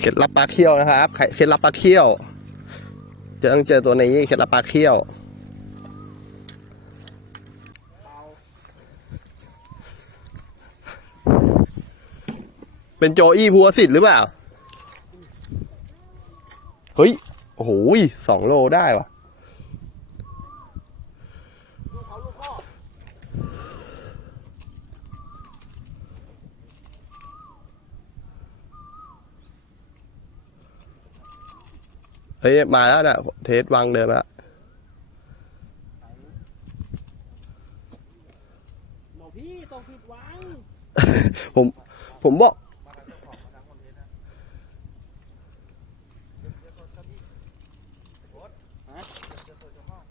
เคล็ดลับปลาเคี้ยวนะครับเคล็ดลับปลาเคี้ยว จะต้องเจอตัวนี้เคล็ดลับปลาเคี้ยว เป็นโจอี้พัวสิทธิ์หรือเปล่า เฮ้ย โอ้โหสองโลได้วะ เฮ้ยมาแล้วนะเทสวางเดินมาแล้วบอกพี่ต้องผิดหวังผมบอก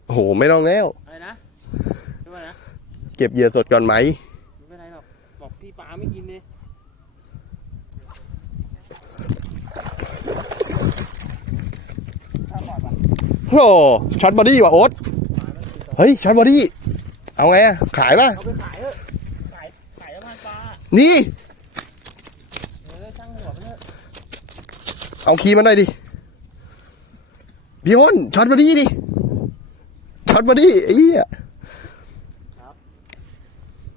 โอ้โหไม่ต้องแล้ว อะไรนะไม่เป็นไรนะเก็บเหยื่อสดก่อนไหมไม่เป็นไรหรอกบอกพี่ปลาไม่กินเลย โอ้ช็อตบอดี้ว่ะโอ๊ตเฮ้ยช็อตบอดี้เอาไงอะขายป่ะเอาไปขายเถอะขายขายแล้วพันปลานี่เออช่างหัวไปเถอะเอาคีย์มาหน่อยดิพี่อ้นช็อตบอดี้ดิช็อตบอดี้ไอ้เหี้ย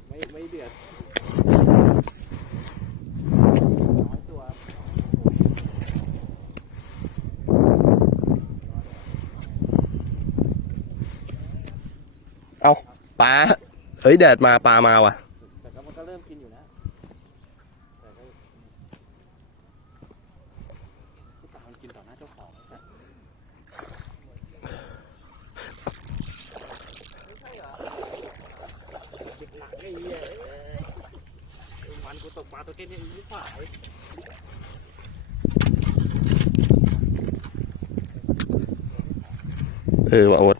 ไม่ไม่เดือดน้อยตัว ปลาเฮ้ยแดดมาปลามาว่ะ แต่ก็มันก็เริ่มกินอยู่นะแต่ก็พี่ปลามันกินต่อหน้าเจ้าของแต่ติดหลังไอ้เหี้ยเอ้ยมันกูตกปลาตัวเก้นเนี่ยอีกฝ่ายเออว่ะโอ๊ต